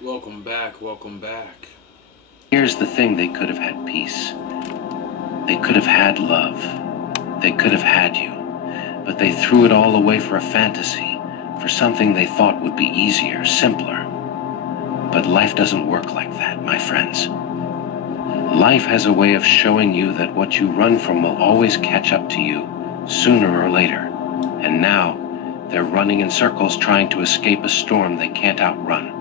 Welcome back, welcome back. Here's the thing, they could have had peace. They could have had love. They could have had you. But they threw it all away for a fantasy, for something they thought would be easier, simpler. But life doesn't work like that, my friends. Life has a way of showing you that what you run from will always catch up to you, sooner or later. And now, they're running in circles trying to escape a storm they can't outrun.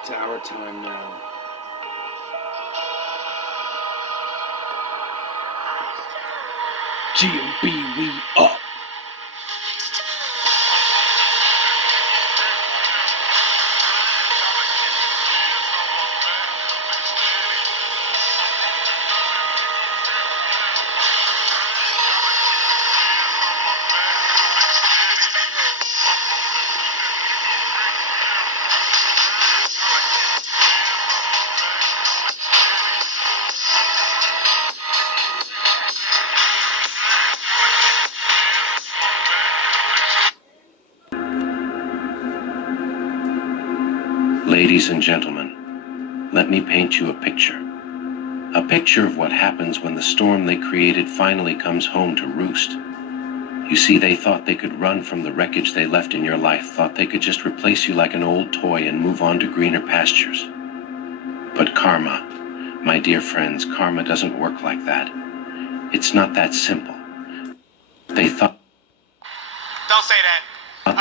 It's our time now. GMB, we up. Ladies and gentlemen, let me paint you a picture. A picture of what happens when the storm they created finally comes home to roost. You see, they thought they could run from the wreckage they left in your life, thought they could just replace you like an old toy and move on to greener pastures. But karma, my dear friends, karma doesn't work like that. It's not that simple. They thought Don't say that.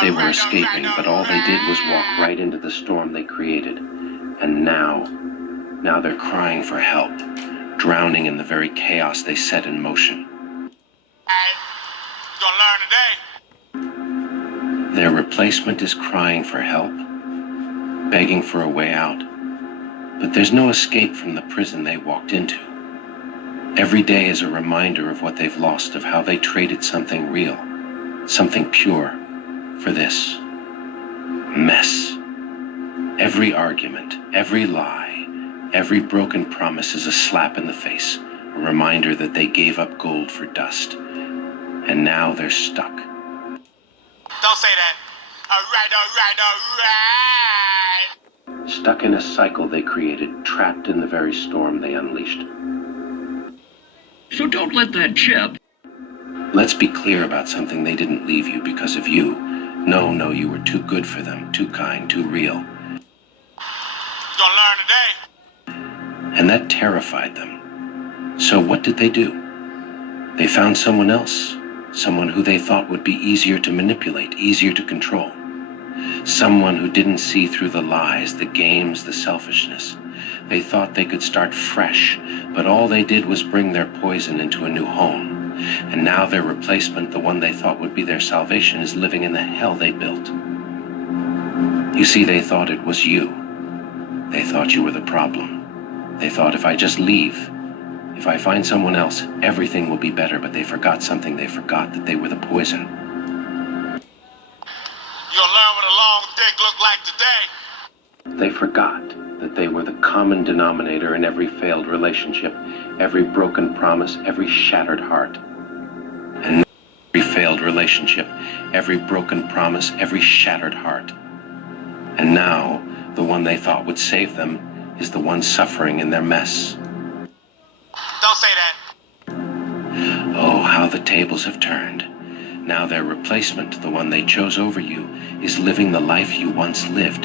they were escaping, but all they did was walk right into the storm they created. And now they're crying for help, drowning in the very chaos they set in motion. Hey, you gonna learn today. Their replacement is crying for help, begging for a way out. But there's no escape from the prison they walked into. Every day is a reminder of what they've lost, of how they traded something real, something pure, for this mess. Every argument, every lie, every broken promise is a slap in the face, a reminder that they gave up gold for dust. And now they're stuck. Don't say that. All right. Stuck in a cycle they created, trapped in the very storm they unleashed. So don't let that chip. Let's be clear about something. They didn't leave you because of you. No, you were too good for them, too kind, too real. You gonna learn today. And that terrified them. So what did they do? They found someone else, someone who they thought would be easier to manipulate, easier to control. Someone who didn't see through the lies, the games, the selfishness. They thought they could start fresh, but all they did was bring their poison into a new home. And now their replacement, the one they thought would be their salvation, is living in the hell they built. You see, they thought it was you. They thought you were the problem. They thought, if I just leave, if I find someone else, everything will be better. But they forgot something. They forgot that they were the poison. You'll learn what a long dick look like today. They forgot that they were the common denominator in every failed relationship, every broken promise, every shattered heart. And every failed relationship, every broken promise, every shattered heart. And now, the one they thought would save them is the one suffering in their mess. Don't say that. Oh, how the tables have turned. Now their replacement, the one they chose over you, is living the life you once lived.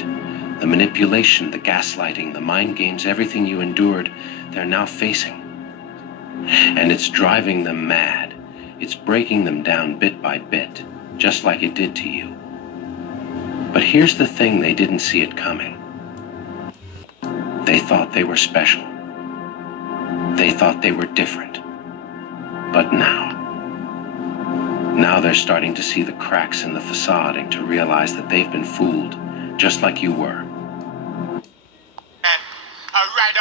The manipulation, the gaslighting, the mind games, everything you endured, they're now facing. And it's driving them mad. It's breaking them down bit by bit, just like it did to you. But here's the thing, they didn't see it coming. They thought they were special. They thought they were different. But now they're starting to see the cracks in the facade and to realize that they've been fooled, just like you were. All right.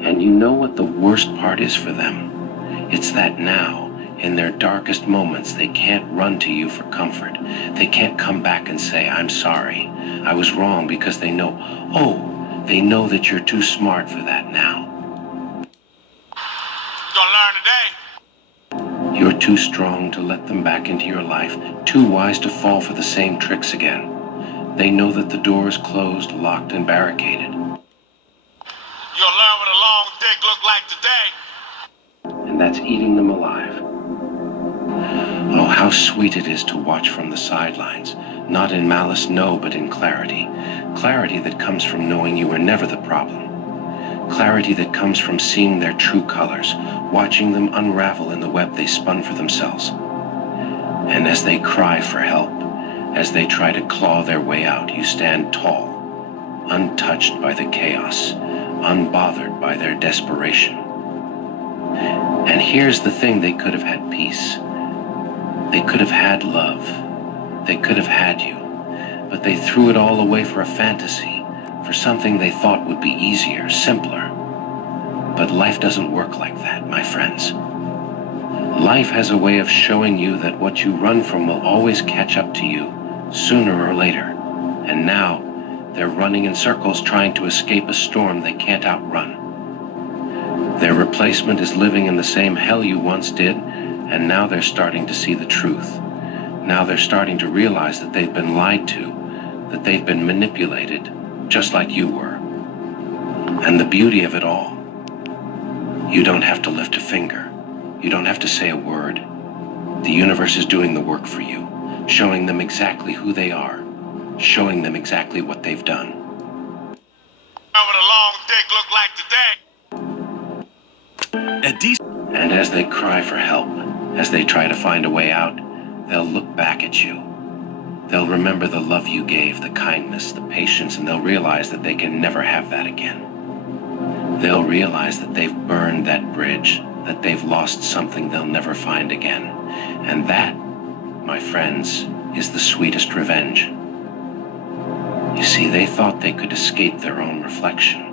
And you know what the worst part is for them? It's that now, in their darkest moments, they can't run to you for comfort. They can't come back and say, I'm sorry, I was wrong, because they know that you're too smart for that now. Gonna learn today. You're too strong to let them back into your life, too wise to fall for the same tricks again. They know that the door is closed, locked, and barricaded. You'll learn what a long dick look like today. And that's eating them alive. Oh, how sweet it is to watch from the sidelines, not in malice, no, but in clarity. Clarity that comes from knowing you were never the problem. Clarity that comes from seeing their true colors, watching them unravel in the web they spun for themselves. And as they cry for help, as they try to claw their way out, you stand tall, untouched by the chaos, unbothered by their desperation. And here's the thing, they could have had peace. They could have had love. They could have had you. But they threw it all away for a fantasy, for something they thought would be easier, simpler. But life doesn't work like that, my friends. Life has a way of showing you that what you run from will always catch up to you, sooner or later. And now, they're running in circles trying to escape a storm they can't outrun. Their replacement is living in the same hell you once did, and now they're starting to see the truth. Now they're starting to realize that they've been lied to, that they've been manipulated, just like you were. And the beauty of it all, you don't have to lift a finger. You don't have to say a word. The universe is doing the work for you, showing them exactly who they are, showing them exactly what they've done. Learn what a long dick look like today. And as they cry for help, as they try to find a way out, they'll look back at you. They'll remember the love you gave, the kindness, the patience, and they'll realize that they can never have that again. They'll realize that they've burned that bridge, that they've lost something they'll never find again. And that, my friends, is the sweetest revenge. You see, they thought they could escape their own reflection.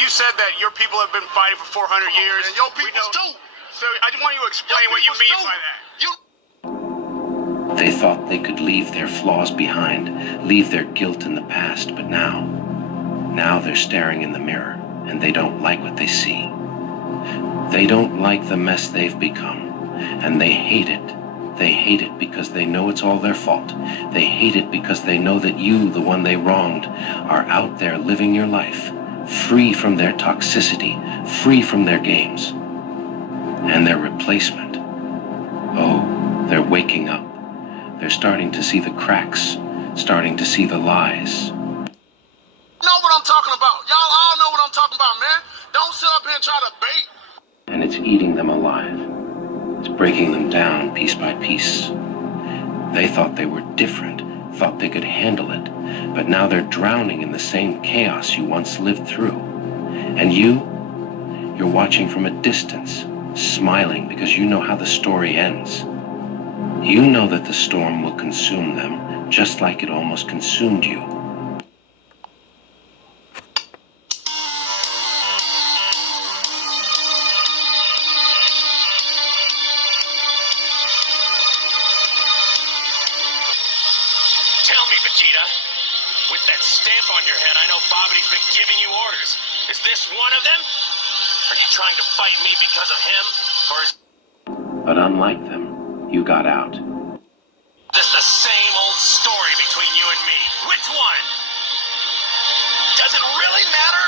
You said that your people have been fighting for 400 years. And your people too. So I just want you to explain what you mean by that. They thought they could leave their flaws behind, leave their guilt in the past, but now they're staring in the mirror, and they don't like what they see. They don't like the mess they've become, and they hate it. They hate it because they know it's all their fault. They hate it because they know that you, the one they wronged, are out there living your life, free from their toxicity, free from their games. And their replacement, oh, they're waking up. They're starting to see the cracks, starting to see the lies. Know what I'm talking about. Y'all all know what I'm talking about, man. Don't sit up here and try to bait. And it's eating them alive. It's breaking them down piece by piece. They thought they were different, thought they could handle it, but now they're drowning in the same chaos you once lived through. And you're watching from a distance, smiling because you know how the story ends. You know that the storm will consume them, just like it almost consumed you. Tell me, Vegeta, with that stamp on your head, I know Bobity's been giving you orders. Is this one of them? Are you trying to fight me because of him, or is But unlike them, you got out. this the same old story between you and me? Which one? Does it really matter?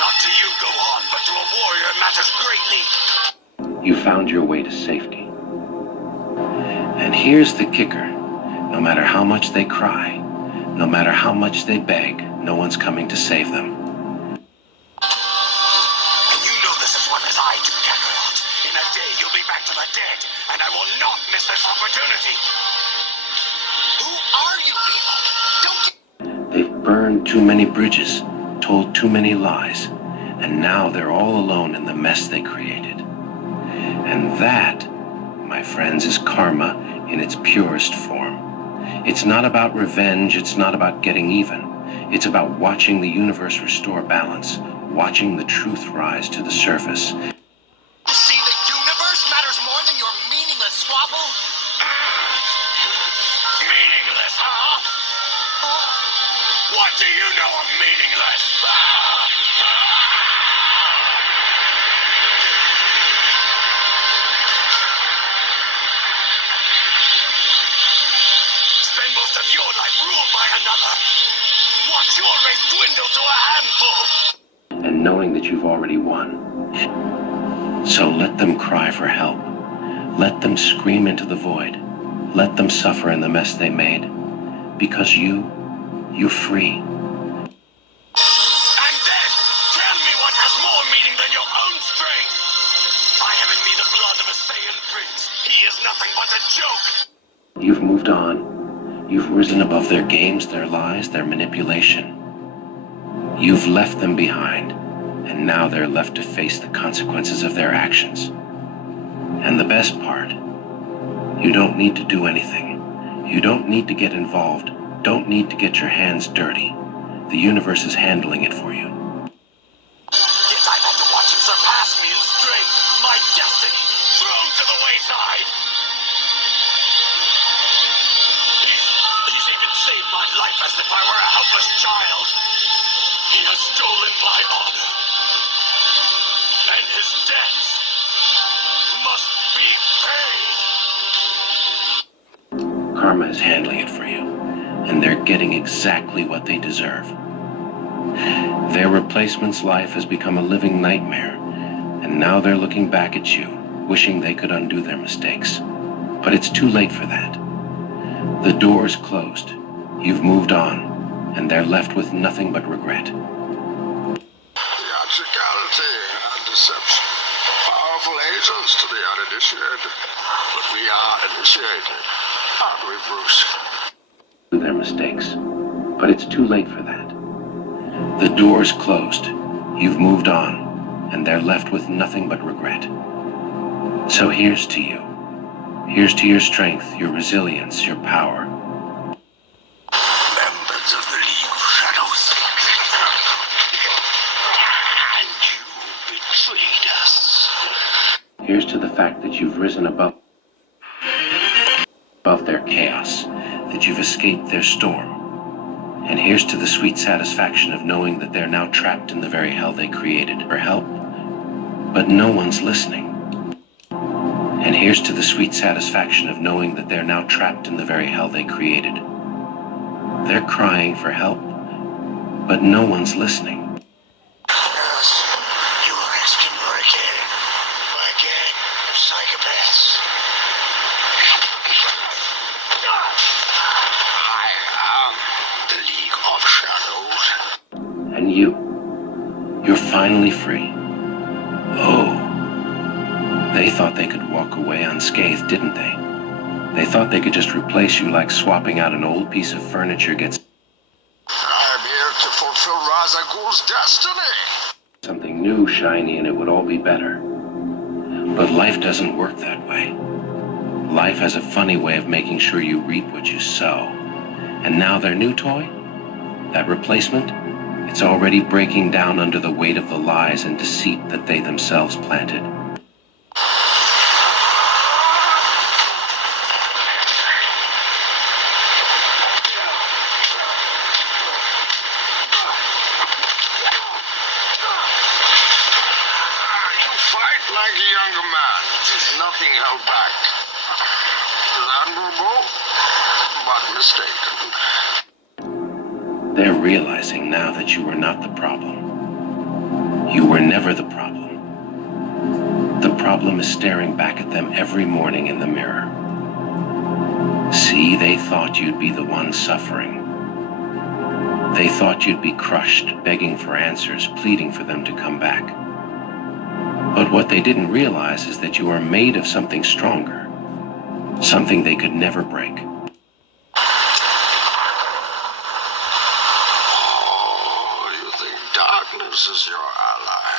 Not to you, Gohan, but to a warrior it matters greatly. You found your way to safety. And here's the kicker. No matter how much they cry, no matter how much they beg, no one's coming to save them. And you know this as well as I do, Kakarot. In a day, you'll be back to the dead, and I will not miss this opportunity. Who are you, Evo? Don't you... They've burned too many bridges, told too many lies, and now they're all alone in the mess they created. And that, my friends, is karma in its purest form. It's not about revenge, it's not about getting even. It's about watching the universe restore balance, watching the truth rise to the surface. See, the universe matters more than your meaningless squabble? Meaningless, huh? What do you know of meaningless? Spend most of your life ruled by another. Watch your race dwindle to a handful. And knowing that you've already won. So let them cry for help. Let them scream into the void. Let them suffer in the mess they made. Because you're free. And then, tell me what has more meaning than your own strength. I have in me the blood of a Saiyan prince. He is nothing but a joke. You've moved on. You've risen above their games, their lies, their manipulation. You've left them behind, and now they're left to face the consequences of their actions. And the best part, you don't need to do anything. You don't need to get involved. Don't need to get your hands dirty. The universe is handling it for you. Yet I've had to watch him surpass me in strength, my destiny, thrown to the wayside. He's even saved my life as if I were a helpless child. He has stolen my honor. And his debts must be paid. Karma is handling it for you, and they're getting exactly what they deserve. Their replacement's life has become a living nightmare, and now they're looking back at you, wishing they could undo their mistakes. But it's too late for that. The door's closed. You've moved on, and they're left with nothing but regret. Theatricality and deception. Powerful agents to the uninitiated. But we are initiated, aren't we, Bruce? Their mistakes, but it's too late for that. The door's closed. You've moved on, and they're left with nothing but regret. So here's to you. Here's to your strength, your resilience, your power. Members of the League of Shadows. And you betrayed us. Here's to the fact that you've risen above their chaos, that you've escaped their storm. And here's to the sweet satisfaction of knowing that they're now trapped in the very hell they created for help, but no one's listening. And here's to the sweet satisfaction of knowing that they're now trapped in the very hell they created. They're crying for help, but no one's listening. Yes, you were excommunicated by a gang of psychopaths. I am the League of Shadows. And you're finally free. Oh, they thought they could walk away unscathed, didn't they? They thought they could just replace you like swapping out an old piece of furniture gets I'm here to fulfill Ra's al Ghul's destiny. something new, shiny, and it would all be better. But life doesn't work that way. Life has a funny way of making sure you reap what you sow. And now their new toy, that replacement, it's already breaking down under the weight of the lies and deceit that they themselves planted. You fight like a younger man. There's nothing held back. Admirable, but mistaken. They're realizing now that you were not the problem. You were never the problem. The problem is staring back at them every morning in the mirror. See, they thought you'd be the one suffering. They thought you'd be crushed, begging for answers, pleading for them to come back. But what they didn't realize is that you are made of something stronger, something they could never break. darkness is your ally.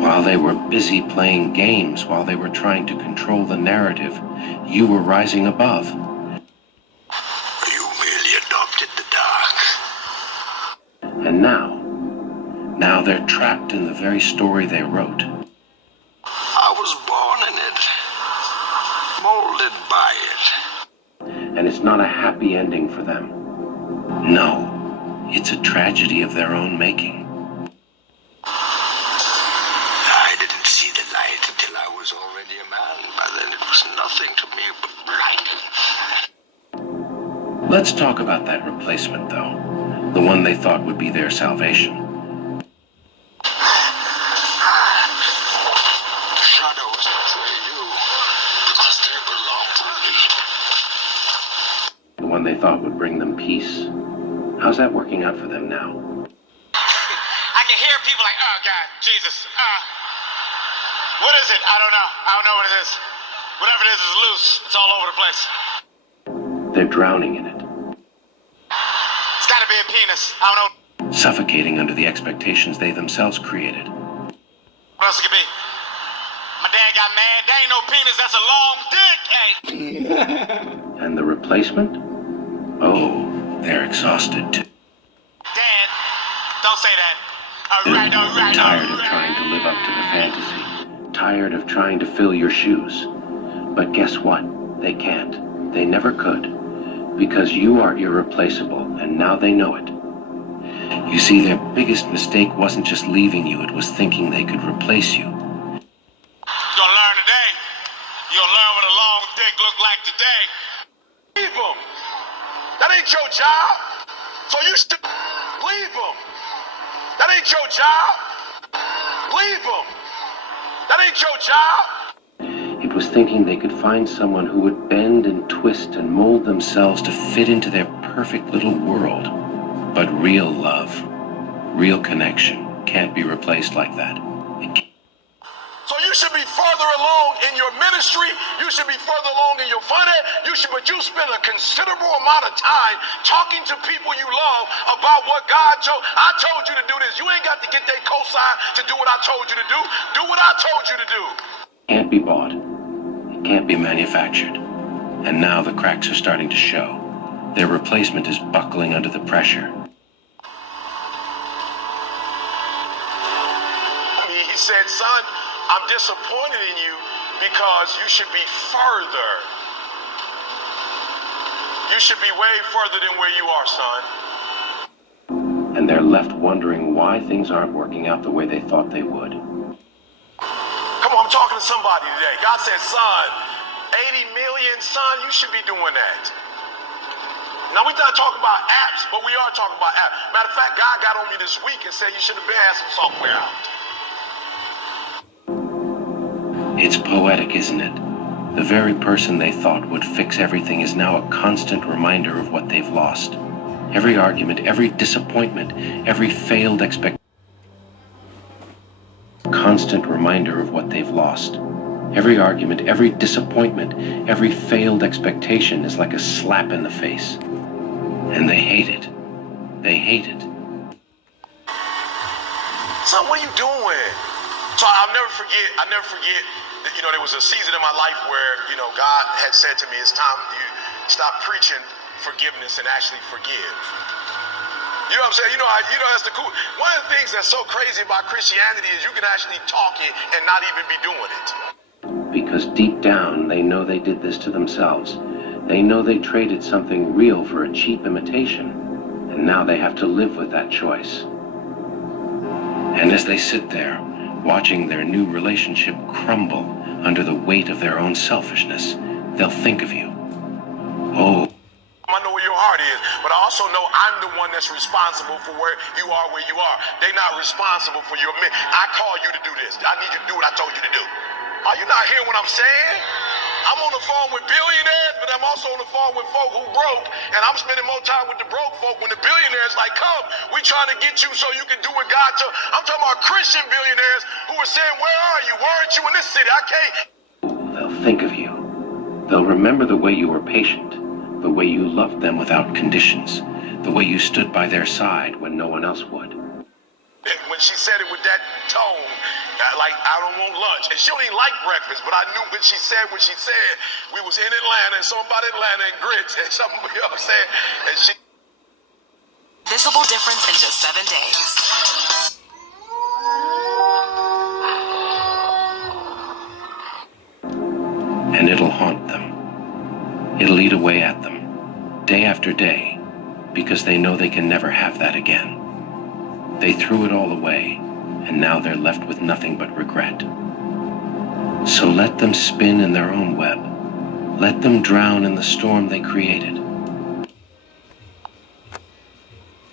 While they were busy playing games, while they were trying to control the narrative, you were rising above. You merely adopted the dark. And now they're trapped in the very story they wrote. I was born in it, molded by it. And it's not a happy ending for them. No, it's a tragedy of their own making. I didn't see the light until I was already a man. By then it was nothing to me but blight. Let's talk about that replacement, though. The one they thought would be their salvation. They thought would bring them peace. How's that working out for them now? I can hear people like, oh God, Jesus, what is it? I don't know what it is. Whatever it is loose. It's all over the place. They're drowning in it. It's gotta be a penis. I don't know. Suffocating under the expectations they themselves created. What else it could be? My dad got mad. There ain't no penis, that's a long dick, hey. And the replacement? Oh, they're exhausted too. Dad, don't say that. All right. Tired of trying to live up to the fantasy. Tired of trying to fill your shoes. But guess what? They can't. They never could. Because you are irreplaceable, and now they know it. You see, their biggest mistake wasn't just leaving you, it was thinking they could replace you. You're gonna learn today. You'll learn what a long dick look like today. Leave them. That ain't your job. So you should leave them. That ain't your job. Leave them. That ain't your job. It was thinking they could find someone who would bend and twist and mold themselves to fit into their perfect little world. But real love, real connection, can't be replaced like that. So you should be further along in your ministry. You should be further along in your finance. But you spend a considerable amount of time talking to people you love about what God told. I told you to do this. You ain't got to get their cosign to do what I told you to do. Do what I told you to do. Can't be bought. It can't be manufactured. And now the cracks are starting to show. Their replacement is buckling under the pressure. He said, son, I'm disappointed in you because you should be further. You should be way further than where you are, son. And they're left wondering why things aren't working out the way they thought they would. Come on, I'm talking to somebody today. God said, son, 80 million, son, you should be doing that. Now, we're not talking about apps, but we are talking about apps. Matter of fact, God got on me this week and said you should have been had some software out. It's poetic, isn't it? The very person they thought would fix everything is now a constant reminder of what they've lost. Every argument, every disappointment, every failed expectation. Constant reminder of what they've lost. Every argument, every disappointment, every failed expectation is like a slap in the face. And they hate it. They hate it. Son, what are you doing? So I'll never forget that, there was a season in my life where, God had said to me, it's time you stop preaching forgiveness and actually forgive. You know what I'm saying? That's the cool. One of the things that's so crazy about Christianity is you can actually talk it and not even be doing it. Because deep down, they know they did this to themselves. They know they traded something real for a cheap imitation. And now they have to live with that choice. And as they sit there, watching their new relationship crumble under the weight of their own selfishness, they'll think of you. Oh. I know where your heart is, but I also know I'm the one that's responsible for where you are. They're not responsible for your mission. I call you to do this. I need you to do what I told you to do. Are you not hearing what I'm saying? I'm on the phone with billionaires, but I'm also on the phone with folk who broke, and I'm spending more time with the broke folk when the billionaires like, come, we trying to get you so you can do what God told. I'm talking about Christian billionaires who are saying, where are you? Weren't you in this city? I can't. They'll think of you. They'll remember the way you were patient, the way you loved them without conditions, the way you stood by their side when no one else would. When she said it with that tone, like, I don't want lunch. And she don't even like breakfast, but I knew what she said we was in Atlanta and something about Atlanta and grits and something, you know what I'm saying? And she... Visible difference in just 7 days. And it'll haunt them. It'll eat away at them, day after day, because they know they can never have that again. They threw it all away, and now they're left with nothing but regret. So let them spin in their own web. Let them drown in the storm they created.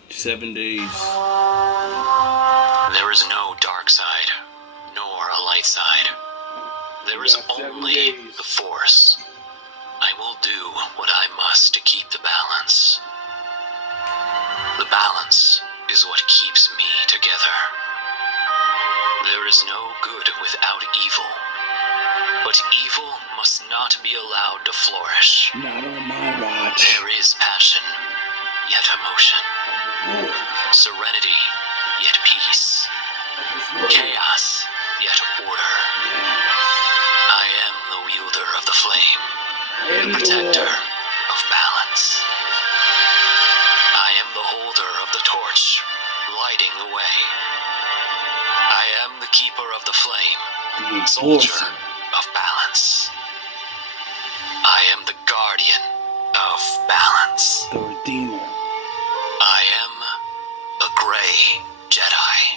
7 days. There is no dark side, nor a light side. There is only the Force. I will do what I must to keep the balance. The balance is what keeps me together. There is no good without evil, but evil must not be allowed to flourish. Not on my watch. There is passion, yet emotion. Serenity, yet peace. Chaos, yet order. I am the wielder of the flame, the protector of balance. I am the holder of the torch, lighting the way. I am the keeper of the flame, soldier of balance. I am the guardian of balance. The Redeemer. I am a gray Jedi.